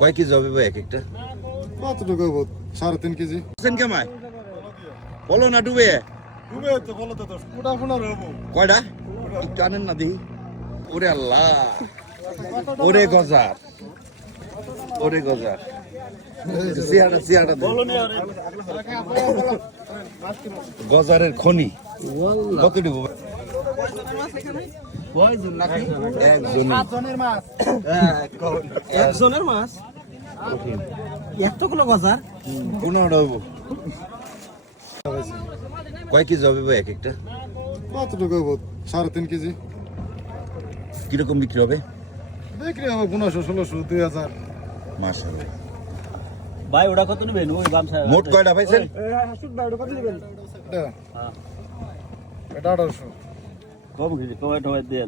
কয় কেজি হবে ভাই এক একটা? কতটুকু হবো? 3.5 কেজি। কেমায় বলো না ডুবে ডুবে তো বলো তো কোটা ফোনার হবো কয়টা একটু আনেন না দেখি। ওরে আল্লাহ, ওরে গজার, ওরে গজার, গজারের খনি কতটুকু? একজনের মাছ এতগুলো গজার পনেরোটা হবো। কয় কেজি হবে ভাই এক একটা? কতটুকু হবো? 3.5 কেজি। কিরকম বিক্রি হবে? বিক্রি হবে 1500, 1600, 2000। মাশাআল্লাহ। ভাই ওটা কত নেবেন? ওই গামছা মোট কয়টা পাইছেন? এটা 1800। কম কিছু কমাই টমাই দিয়ে